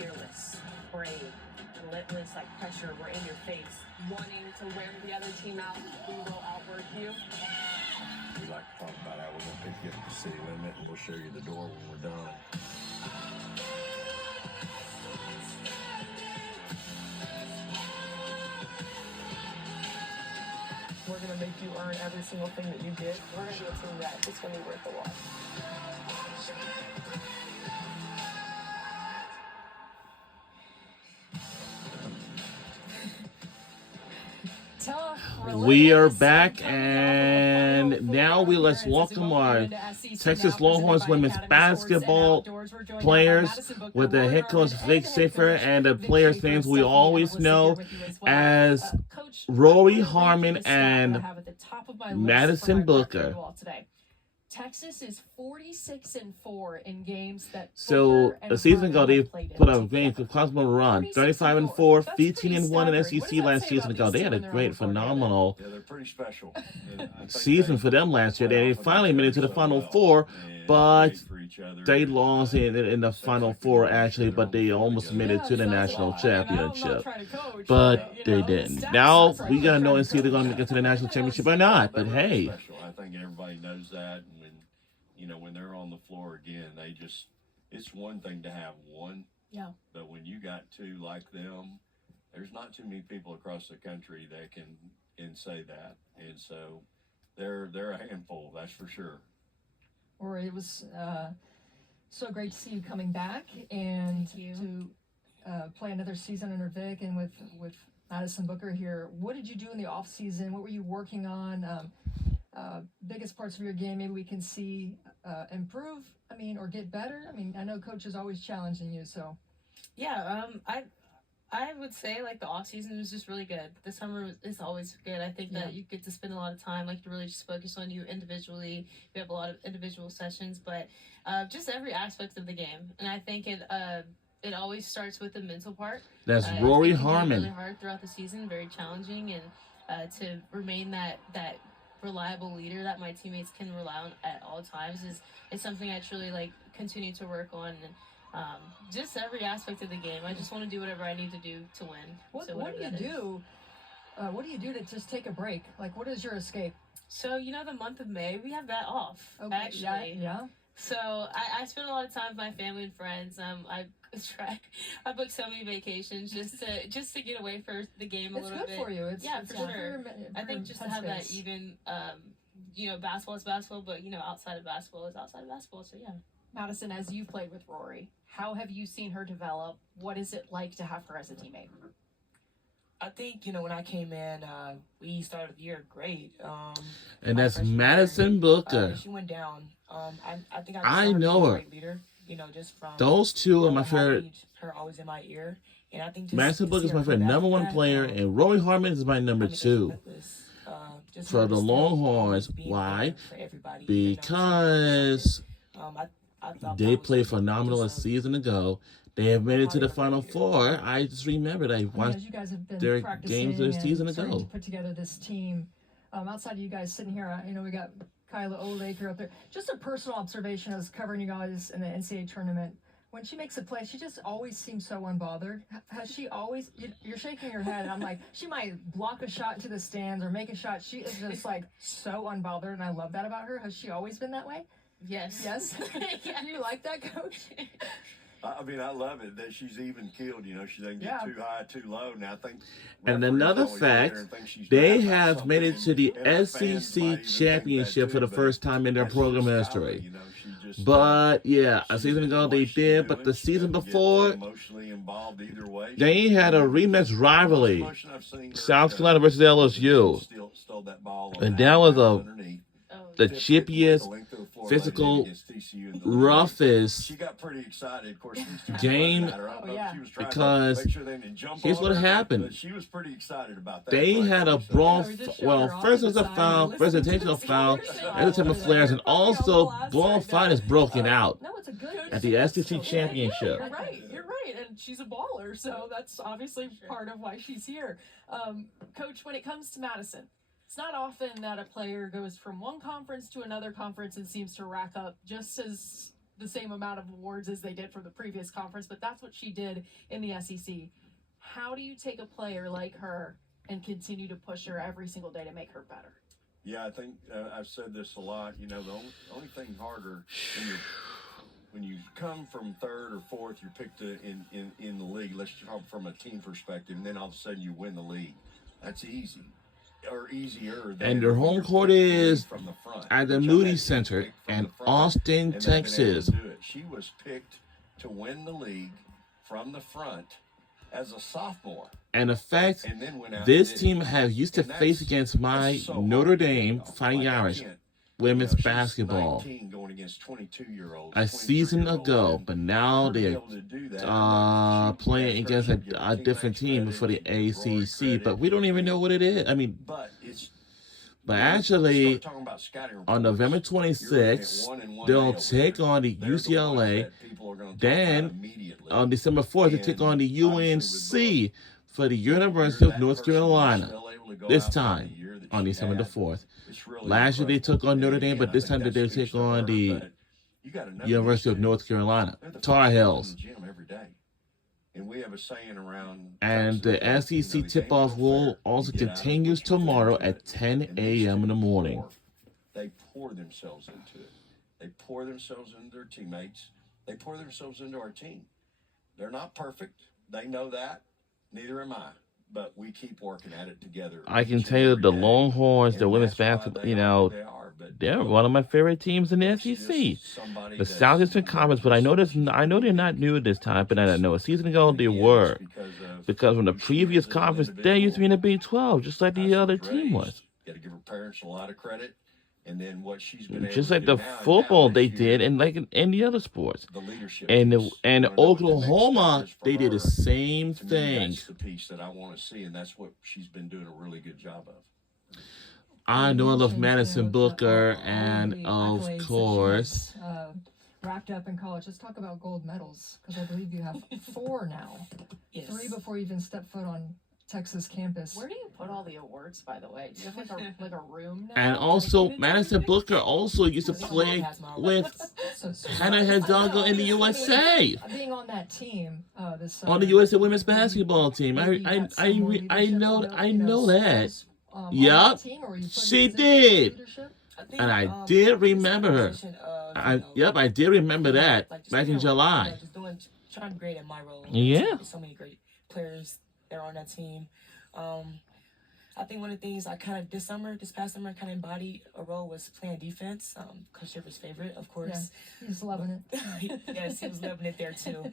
fearless, brave, relentless, like pressure. We're in your face, wanting to wear the other team out. We will outwork you. We like to talk about how we're going to pick you up at the city limit, and we'll show you the door when we're done. We're going to make you earn every single thing that you get. We're going to be a team that it's going to be worth the watch. We are back, and now let's welcome our Texas Longhorns women's basketball players with the head coach Vic Schaefer and the players' names we always know as Rory Harmon and Madison Booker. Texas is 46-4 in games that. So a season ago, they put a great Cosmo run, 35-4, 15-1 in SEC last season ago. They had a great, phenomenal Yeah, they're pretty special. season for them last year. They finally made it to the Final Four, but they lost in the Final Four actually. But they almost made it to the national championship, but they didn't. Now we gotta know and see if they're gonna make it to the national championship or not. But hey, I think everybody knows that. When they're on the floor again, it's one thing to have one. Yeah. But when you got two like them, there's not too many people across the country that can say that. And so they're a handful, that's for sure. Rory, it was so great to see you coming back and to play another season under Vic and with Madison Booker here. What did you do in the off season? What were you working on? Biggest parts of your game maybe we can see improve, or get better? I know coach is always challenging you, so. Yeah, I would say like the off season was just really good. The summer is always good. I think that you get to spend a lot of time, like to really just focus on you individually. We have a lot of individual sessions, but just every aspect of the game. And I think it always starts with the mental part. That's Rory it can be Harmon. Really hard throughout the season, very challenging, and to remain that reliable leader that my teammates can rely on at all times is something I truly like continue to work on. And just every aspect of the game. I just want to do whatever I need to do to win. What do you do? What do you do to just take a break? Like, what is your escape? So the month of May we have that off. Okay. Actually. Yeah. So I spend a lot of time with my family and friends. I book so many vacations just to get away for the game a little bit. It's good for you. It's for sure. I think just to have that even, basketball is basketball, but outside of basketball is outside of basketball. So yeah. Madison, as you played with Rory, how have you seen her develop? What is it like to have her as a teammate? I think, when I came in, we started the year great. And that's Madison Booker. She went down. I think I know her. Great leader, just from Those two are my favorite. Her always in my ear. And I think Madison Booker is my favorite number one player, and Rory Harmon is my number two. For the Longhorns. Why? Because they played phenomenal a season ago. They have made it to the Final Four. I just remembered I watched you guys have been their practicing games this season and starting ago. to put together this team. Outside of you guys sitting here, we got Kyla Olaker up there. Just a personal observation as covering you guys in the NCAA tournament. When she makes a play, she just always seems so unbothered. Has she always, you're shaking your head, and I'm like, she might block a shot into the stands or make a shot. She is just like so unbothered, and I love that about her. Has she always been that way? Yes. Yes? Do you like that, Coach? I love it that she's even keeled. She doesn't get too high, too low. Now I think. And another fact, they have made it to the SEC championship for the first time in their program history. But yeah, a season ago they did, but the season before, they had a rematch rivalry, South Carolina versus LSU, and that was the chippiest, physical, roughest game because here's what happened. They had a brawl. First was a foul, first intentional foul, and the type of flares, and also brawl fight is broken out at the SEC championship. You're right, and she's a baller, so that's obviously part of why she's here. Coach, when it comes to Madison, it's not often that a player goes from one conference to another conference and seems to rack up just as the same amount of awards as they did from the previous conference, but that's what she did in the SEC. How do you take a player like her and continue to push her every single day to make her better? Yeah, I think I've said this a lot. You know, the only thing harder when you come from third or fourth, you're picked in the league. Let's talk from a team perspective, and then all of a sudden you win the league. That's easy, or easier. And their home court is from the front, at the which Moody I've Center picked from in the front, Austin, and they've been able to Texas. do it. She was picked to win the league from the front as a sophomore. And the fact And then went out this and did team it. has used to And face against my that's so Notre hard to do, Dame y'all. Fighting Like, I Irish can't- women's she's basketball 19 going against 22-year-olds, a season 23-year-olds, ago, and but now her to be they're able to do that, I know she- playing that's against her. She'd give a her different team teammates for the credit, she'd give Rory ACC, credit, but we don't even know what it is. I mean, But it's but when you actually, start talking about scouting on reports, November you're looking at 26th, 1-1 they'll over take there. on the They're the ones UCLA. that people are gonna talk Then, about immediately. On December 4th, they take And on the obviously UNC for the University you're of that North person, you're Carolina. still able to go This out there in time, the year that on she December the had. 4th. It's really Last year they incredible. took on Notre And Dame, again, but I this think time that they speaks take to on her, the but you gotta know University these of North kids. Carolina, They're the Tar first ones Heels. in the gym every day. And we have a saying around And the Texas that, SEC the game tip-off is will fair. also You get out of it continues what you put tomorrow into at it. 10 And these a.m. in the kids morning. They pour themselves into it. They pour themselves into their teammates. They pour themselves into our team. They're not perfect. They know that. Neither am I. But we keep working at it together. I can each tell and you every the day. Longhorns, the And women's that's why basketball, they you are know, who they are. But they're one of my favorite teams in the it's SEC. just somebody The that's Southeastern Conference, but I know just I know they're not new this time, but I know a season ago they were. Because from the previous conference, they used to be in the Big 12, just like the other team was. Got to give her parents a lot of credit, and then what she's been able Just to like do the now, football this they year, did, and like in any other sports. the leadership And piece. and I wanna know what the next Oklahoma, step is for they did the her. same To me, thing. that's the piece that I want to see, and that's what she's been doing a really good job of. I know I love Mentioned, Madison the- Booker, all and the of accolades that she course, has, racked up in college. Let's talk about gold medals, because I believe you have 4 now. Yes. 3 before you even stepped foot on Texas campus. Where do you put all the awards, by the way? Do you have like a room now? and also dedicated to Madison everything? Booker also used to This play one has my own. with So sweet. Hannah Hidalgo in the USA. Being on that team this On the summer, USA women's maybe- basketball team. maybe you got some more leadership I know that. skills, on Yup. that team, or were you put in She positions of did. leadership? I think, And I it's did a remember her. combination of, I did remember that like, just back in being a- July. just trying to grade in my role. Yeah. There's so many great players that are on that team. I think one of the things I kind of this past summer, kind of embodied a role was playing defense. Coach Shipper's favorite, of course. He's loving it. Yes, he was loving it there too.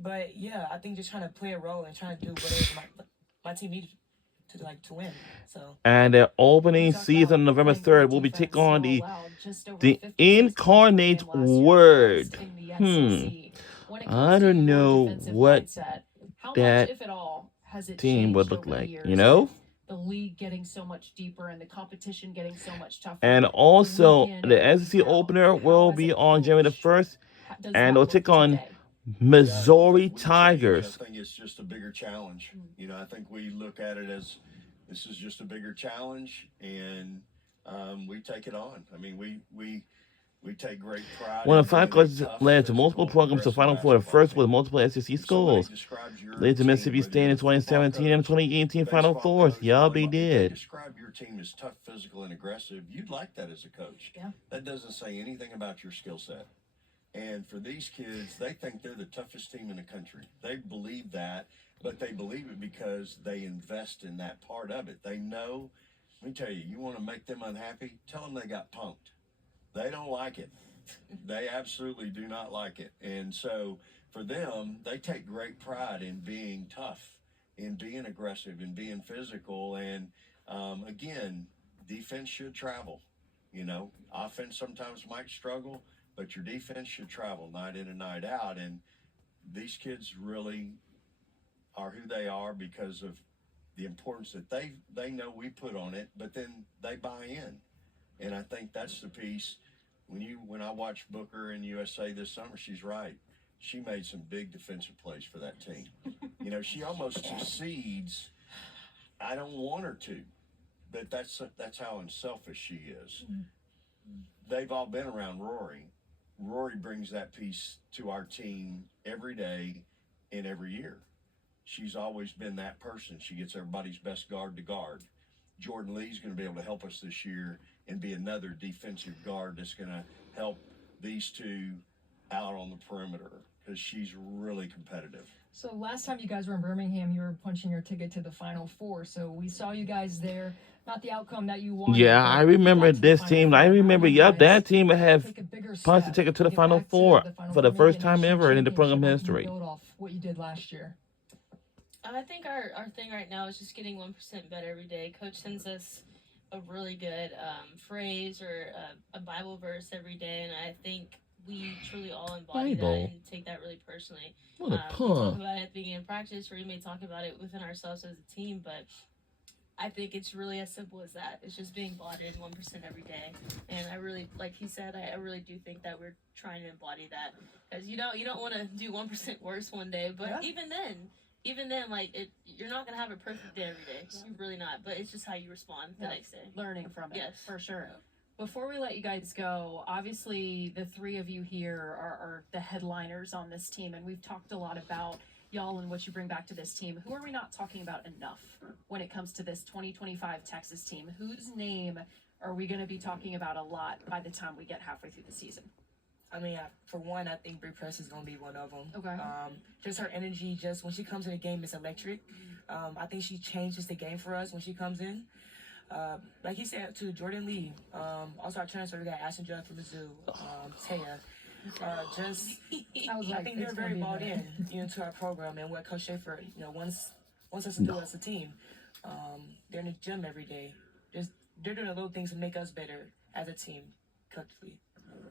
But yeah, I think just trying to play a role and trying to do whatever my team needed to win. So And their opening You talk season, about November playing 3rd, good will be defense. taking on So the allowed just over the 50 points incarnate per game last year word. in the SEC. When it comes I to don't your know defensive what mindset, how that much, if at all, has it team would changed look over the like, years you know? with the league getting so much deeper and the competition getting so much tougher? And also, week in the and SEC week out, opener how will has be it on January the changed? 1st, Does and that they'll look take on today? Missouri We change. Tigers. I think it's just a bigger challenge. You know, I think we look at it as this is just a bigger challenge, and we take it on. I mean, we take great pride. One in of 5 being a coaches tough, led to multiple physical, programs to aggressive Final Four, the basketball first with team. multiple SEC If somebody schools. describes your Led to team, Mississippi whether State you're in a football 2017 and coach, 2018 Final baseball Fours. coach, Yeah, they volleyball, if they did. describe your team as tough, physical, and aggressive, you'd like that as a coach. Yeah. That doesn't say anything about your skill set. And for these kids, they think they're the toughest team in the country. They believe that, but they believe it because they invest in that part of it. They know, let me tell you, you want to make them unhappy? Tell them they got punked. They don't like it. They absolutely do not like it. And so for them, they take great pride in being tough, in being aggressive, in being physical. And again, defense should travel. You know, offense sometimes might struggle, but your defense should travel night in and night out. And these kids really are who they are because of the importance that they know we put on it, but then they buy in. And I think that's the piece. When I watched Booker in USA this summer, she's right. She made some big defensive plays for that team. You know, she almost concedes. I don't want her to, but that's how unselfish she is. They've all been around Rory, Rory brings that piece to our team every day and every year. She's always been that person. She gets everybody's best guard to guard. Jordan Lee's going to be able to help us this year and be another defensive guard that's going to help these two out on the perimeter because she's really competitive. So last time you guys were in Birmingham, you were punching your ticket to the Final Four. So we saw you guys there. Not the outcome that you wanted. Yeah, but I you remember got to the this Final team. Four. I How remember, do you yep, guys that team have take a bigger punched the step ticket to the get Final back to Four the Final for the Four, maybe first a time national ever in the program championship? How can you history. build off what you did last year? I think our thing right now is just getting 1% better every day. Coach sends us a really good phrase or a Bible verse every day, and I think we truly all embody Bible? that and take that really personally. What a We talk pun. about it at the beginning of practice, or we may talk about it within ourselves as a team, but I think it's really as simple as that. It's just being embodied 1% every day, and I really, like he said, I really do think that we're trying to embody that, because you don't want to do 1% worse one day, but Yeah. even then, like you're not gonna have a perfect day every day. You're really not, but it's just how you respond the Yeah. next day. Learning from it, Yes. for sure. Before we let you guys go, obviously the three of you here are the headliners on this team, and we've talked a lot about y'all and what you bring back to this team. Who are we not talking about enough when it comes to this 2025 Texas team? Whose name are we going to be talking about a lot by the time we get halfway through the season? I mean, for one, I think Brie Press is going to be one of them. Okay. Just her energy, just when she comes in the game, it's electric. I think she changes the game for us when she comes in. Like he said, to Jordan Lee, also our transfer, we got Ashton Judd from Mizzou, Taya. I think they're very bought in, to our program and what Coach Schaefer, wants us to do as a team. They're in the gym every day. They're doing the little things to make us better as a team, collectively.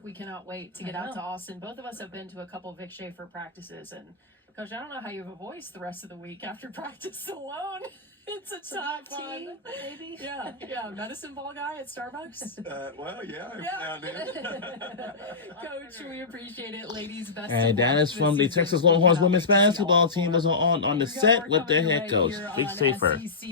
We cannot wait to get out to Austin. Both of us have been to a couple Vic Schaefer practices, and Coach, I don't know how you have a voice the rest of the week after practice alone. It's a top team, maybe. Yeah. Medicine ball guy at Starbucks. Well, yeah. Down there. Coach, we appreciate it, ladies. Best. And of that luck is this from the season. Texas We Longhorns cannot women's wait to see all basketball team four. was on the We got set more with their coming head your way coach, here Big on Schaefer. SEC